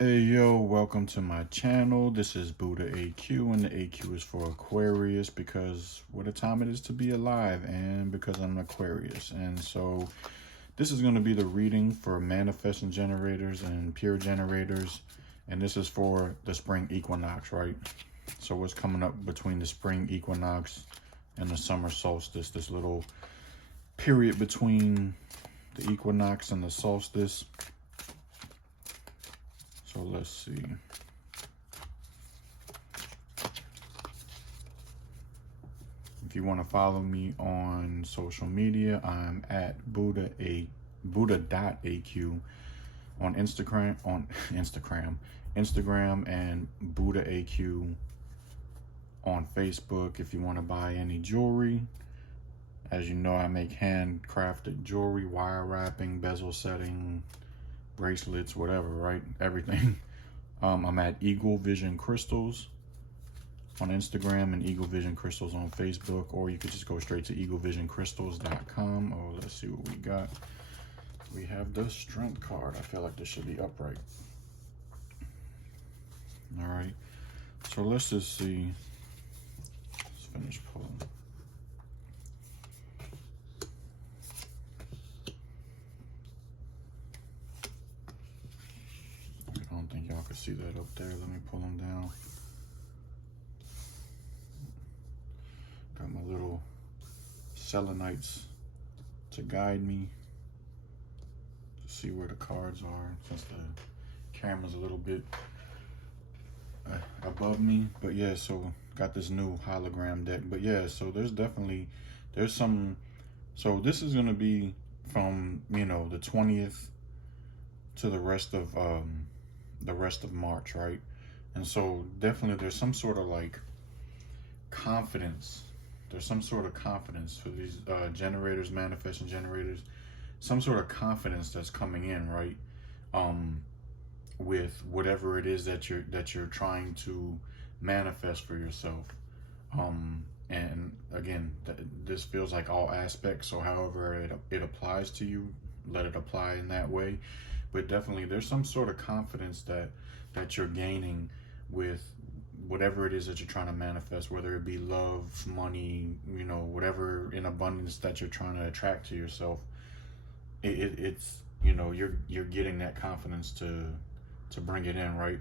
Hey yo, welcome to my channel. This is Buddha AQ, and the AQ is for Aquarius because what a time it is to be alive, and because I'm an Aquarius. And so this is going to be the reading for manifesting generators and pure generators, and this is for the spring equinox, right? So what's coming up between the spring equinox and the summer solstice, this little period between the equinox and the solstice. So let's see. If you want to follow me on social media, I'm at Buddha.AQ on Instagram and BuddhaAQ on Facebook. If you want to buy any jewelry, as you know, I make handcrafted jewelry, wire wrapping, bezel setting, bracelets, whatever, right? Everything. I'm at Eagle Vision Crystals on Instagram and Eagle Vision Crystals on Facebook, or you could just go straight to eaglevisioncrystals.com. Oh, let's see what we got. We have the Strength card. I feel like this should be upright. All right, so let's just see. Let's finish pulling. I don't think y'all can see that up there. Let me pull them down. Got my little selenites to guide me to see where the cards are, since the camera's a little bit above me. But yeah, so got this new hologram deck. But yeah, so there's some. So this is gonna be from the 20th to the rest of March, right? And so definitely there's some sort of like confidence. There's some sort of confidence for these generators, manifesting generators. Some sort of confidence that's coming in, right? With whatever it is that you're trying to manifest for yourself. And again, this feels like all aspects. So however it applies to you, let it apply in that way. But definitely, there's some sort of confidence that you're gaining with whatever it is that you're trying to manifest, whether it be love, money, whatever in abundance that you're trying to attract to yourself. It's you're getting that confidence to bring it in, right?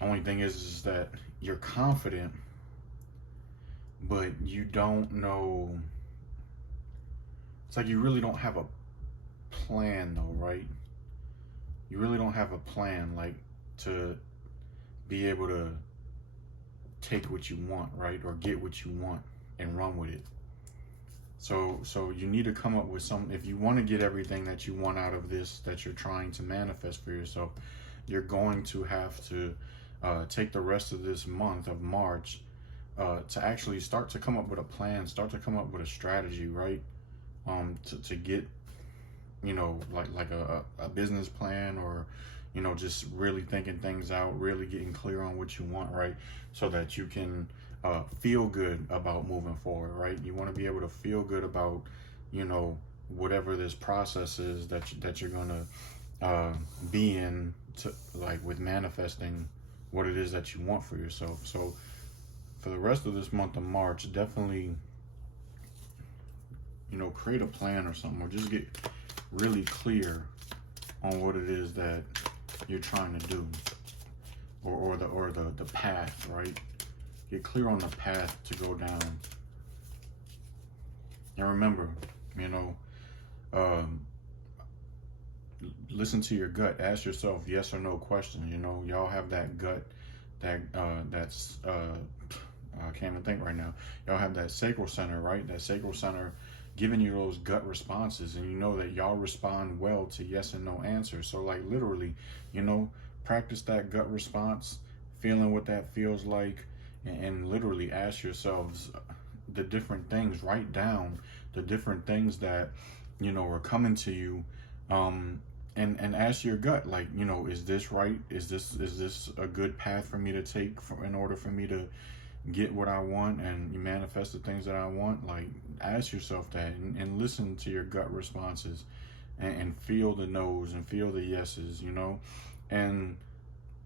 Only thing is that you're confident, but you don't know. It's like you really don't have a plan, though, right? You really don't have a plan, like, to be able to take what you want, right? Or get what you want and run with it. So you need to come up with some. If you want to get everything that you want out of this that you're trying to manifest for yourself, you're going to have to take the rest of this month of March to actually start to come up with a plan, start to come up with a strategy, right? To get, like a business plan, or just really thinking things out, really getting clear on what you want, right? So that you can feel good about moving forward, right? You want to be able to feel good about whatever this process is that you're gonna be in, to like with manifesting what it is that you want for yourself. So for the rest of this month of March, definitely create a plan or something, or just get really clear on what it is that you're trying to do, or the path, right? Get clear on the path to go down. And remember, listen to your gut. Ask yourself yes or no questions. Y'all have that gut, that's I can't even think right now. Y'all have that sacral center, right? That sacral center giving you those gut responses, and you know that y'all respond well to yes and no answers. So like literally, practice that gut response, feeling what that feels like, and literally ask yourselves the different things. Write down the different things that are coming to you, and ask your gut, like, is this right? Is this a good path for me to take in order for me to get what I want and manifest the things that I want? Like, ask yourself that, and listen to your gut responses, and feel the no's and feel the yeses, and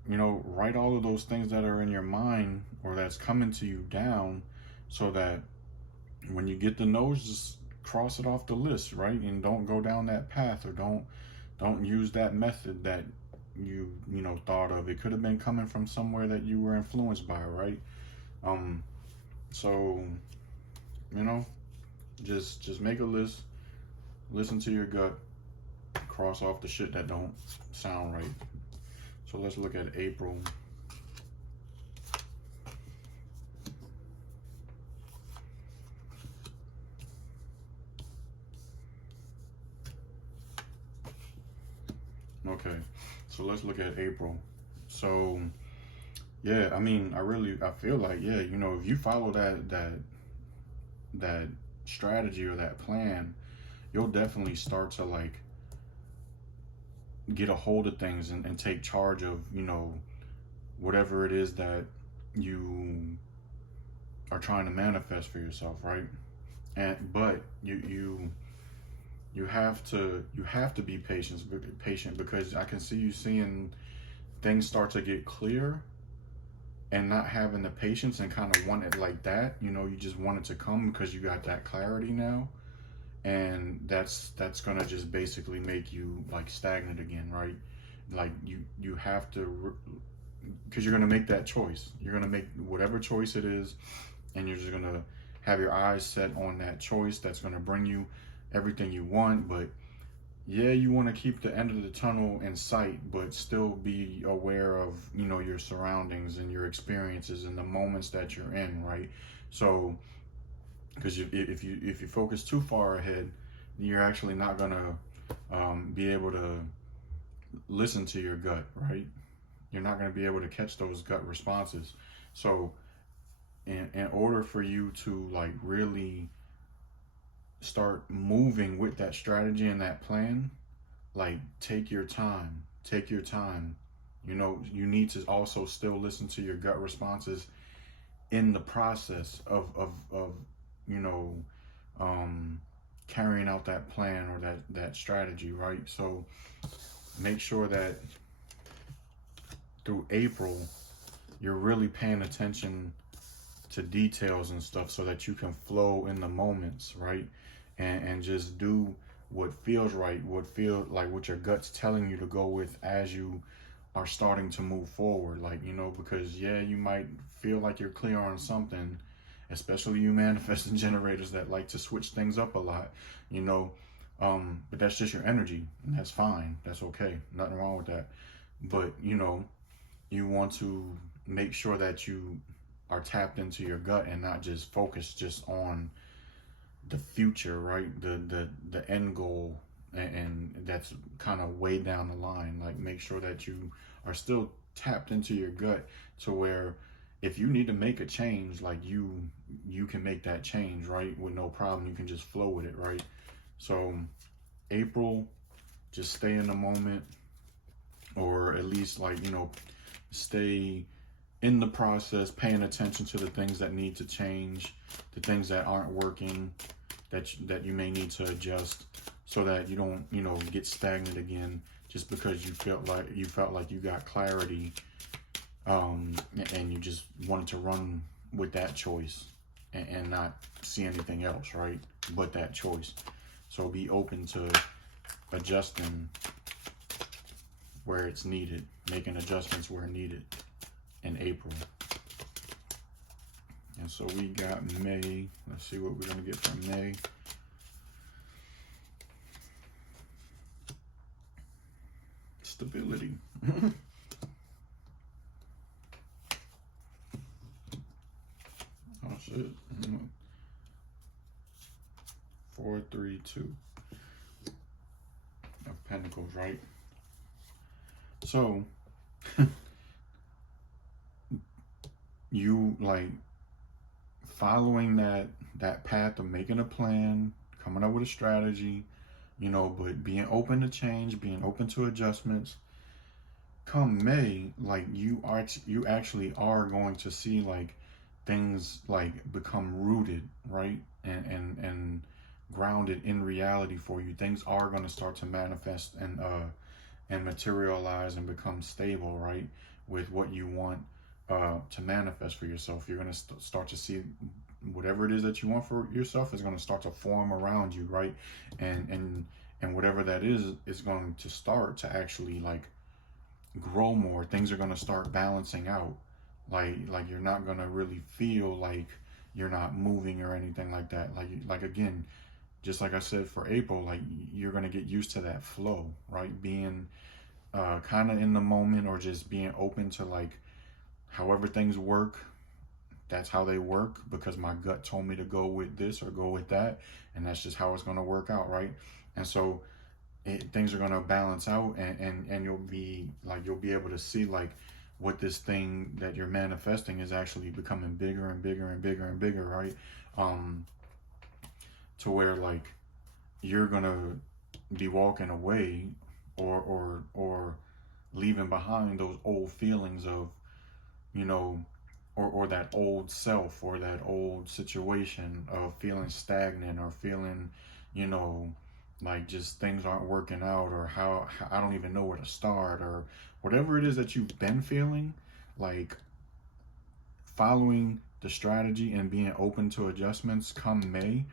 write all of those things that are in your mind or that's coming to you down, so that when you get the no's, just cross it off the list, right? And don't go down that path, or don't use that method that you thought of. It could have been coming from somewhere that you were influenced by, right? So just make a list, listen to your gut, cross off the shit that don't sound right. So let's look at April. Okay, so let's look at April. So yeah, I mean, I feel like, yeah, if you follow that strategy or that plan, you'll definitely start to like get a hold of things, and take charge of whatever it is that you are trying to manifest for yourself, right? But you have to be patient, because I can see you seeing things start to get clear, and not having the patience, and kind of want it like that. You just want it to come because you got that clarity now, and that's gonna just basically make you like stagnant again, right? Like you have to, because you're gonna make that choice. You're gonna make whatever choice it is, and you're just gonna have your eyes set on that choice that's gonna bring you everything you want. But yeah, you want to keep the end of the tunnel in sight, but still be aware of your surroundings and your experiences and the moments that you're in, right? So because if you focus too far ahead, you're actually not gonna be able to listen to your gut, right? You're not gonna be able to catch those gut responses. So in order for you to like really start moving with that strategy and that plan, like take your time. Take your time. You need to also still listen to your gut responses in the process of you know carrying out that plan or that strategy, right? So make sure that through April you're really paying attention to details and stuff, so that you can flow in the moments, right? And just do what feels right, what your gut's telling you to go with as you are starting to move forward. Like, because yeah, you might feel like you're clear on something, especially you manifesting generators that like to switch things up a lot, but that's just your energy, and that's fine. That's okay. Nothing wrong with that. But you want to make sure that you are tapped into your gut and not just focused just on the future, right? The end goal, and that's kind of way down the line. Like, make sure that you are still tapped into your gut, to where if you need to make a change, like you can make that change, right? With no problem. You can just flow with it, right? So April, just stay in the moment, or at least stay in the process, paying attention to the things that need to change, the things that aren't working, that you may need to adjust, so that you don't get stagnant again, just because you felt like you got clarity, and you just wanted to run with that choice, and not see anything else, right? But that choice. So be open to adjusting where it's needed, making adjustments where needed in April. And so we got May. Let's see what we're going to get from May. Stability. Oh shit. 4, 3, 2 of Pentacles, right? So you following that path of making a plan, coming up with a strategy, but being open to change, being open to adjustments. Come May, you actually are going to see things become rooted, right? And grounded in reality for you. Things are going to start to manifest and materialize and become stable, right? with what you want to manifest for yourself. You're going to start to see whatever it is that you want for yourself is going to start to form around you, right? And whatever that is going to start to actually like grow more. Things are going to start balancing out. Like you're not going to really feel like you're not moving or anything like that. Like again, just like I said for April, like you're going to get used to that flow, right? Being kind of in the moment, or just being open to like however things work, that's how they work, because my gut told me to go with this or go with that, and that's just how it's going to work out, right? And so things are going to balance out, and you'll be able to see like what this thing that you're manifesting is actually becoming bigger and bigger and bigger and bigger, right? To where like you're gonna be walking away, or leaving behind those old feelings of, you know, or that old self, or that old situation of feeling stagnant, or feeling, you know, like just things aren't working out, or how I don't even know where to start, or whatever it is that you've been feeling. Like following the strategy and being open to adjustments come May,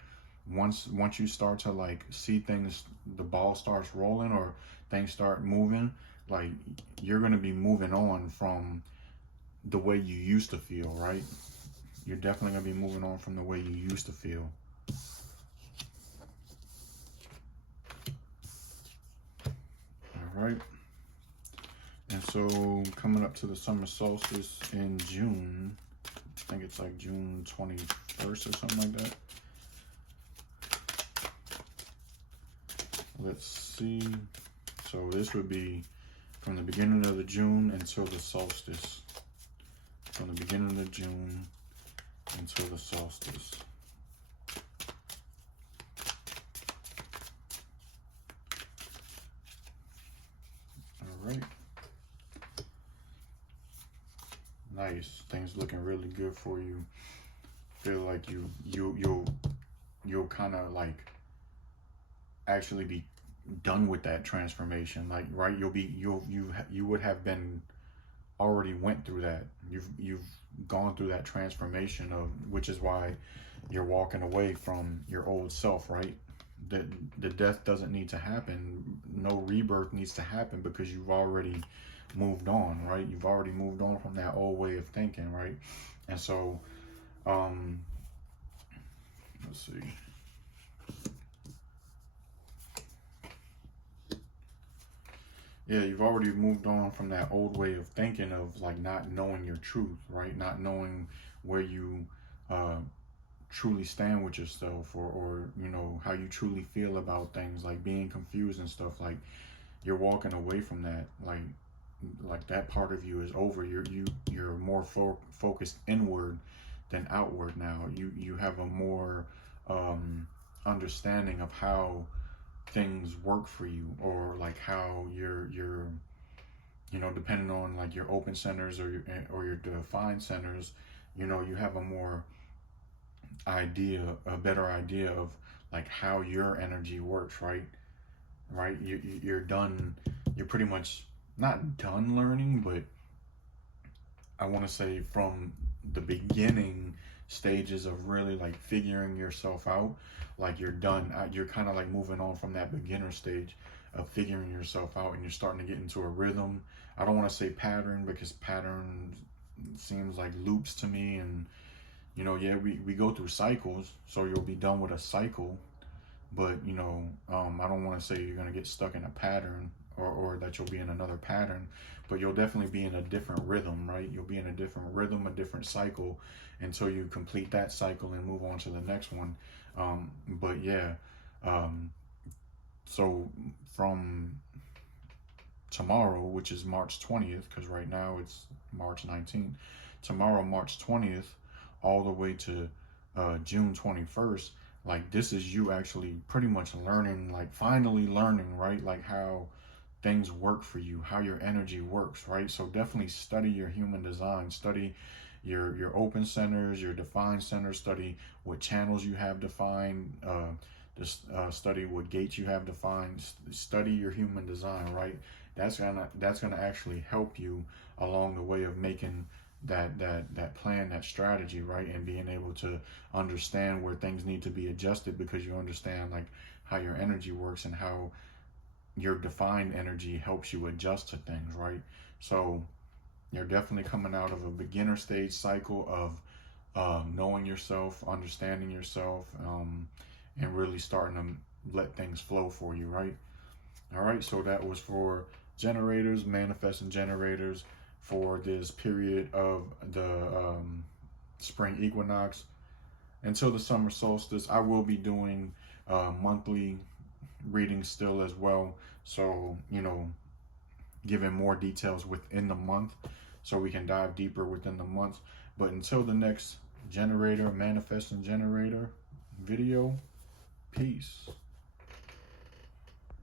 once you start to like see things, the ball starts rolling, or things start moving, like you're going to be moving on from the way you used to feel, right? You're definitely going to be moving on from the way you used to feel. All right. And so coming up to the summer solstice in June, I think it's like June 21st or something like that. Let's see. So this would be from the beginning of the June until the solstice. From the beginning of June until the solstice. All right. Nice. Things looking really good for you. Feel like you'll kind of like actually be done with that transformation. Like, right, you would have been already went through that. You've gone through that transformation of, which is why you're walking away from your old self, right? The death doesn't need to happen. No rebirth needs to happen, because you've already moved on, right? You've already moved on from that old way of thinking, right? And so, let's see. Yeah, you've already moved on from that old way of thinking of like not knowing your truth, right? Not knowing where you truly stand with yourself, or you know, how you truly feel about things, like being confused and stuff. Like you're walking away from that. Like that part of you is over. You're more focused inward than outward now. You have a more understanding of how things work for you, or like how you're you know, depending on like your open centers or your defined centers, you know, you have a better idea of like how your energy works, right? Right, you're done. You're pretty much not done learning, but I want to say from the beginning stages of really like figuring yourself out, like you're done. You're kind of like moving on from that beginner stage of figuring yourself out, and you're starting to get into a rhythm. I don't want to say pattern, because pattern seems like loops to me, and you know, yeah, we go through cycles, so you'll be done with a cycle, but you know, I don't want to say you're going to get stuck in a pattern, or that you'll be in another pattern, but you'll definitely be in a different rhythm, right? You'll be in a different rhythm, a different cycle, until you complete that cycle and move on to the next one. But yeah, so from tomorrow, which is March 20th, because right now it's March 19th, tomorrow, March 20th, all the way to June 21st, like this is you actually pretty much learning, like finally learning, right? Like how things work for you, how your energy works, right? So definitely study your human design, study your open centers, your defined centers, study what channels you have defined, study what gates you have defined, study your human design, right? that's gonna actually help you along the way of making that plan, that strategy, right? And being able to understand where things need to be adjusted, because you understand like how your energy works and how your defined energy helps you adjust to things, right? So you're definitely coming out of a beginner stage cycle of knowing yourself, understanding yourself, and really starting to let things flow for you, right? All right, so that was for generators, manifesting generators for this period of the spring equinox until the summer solstice. I will be doing monthly readings still as well. So, giving more details within the month so we can dive deeper within the months. But until the next generator, manifesting generator video, peace.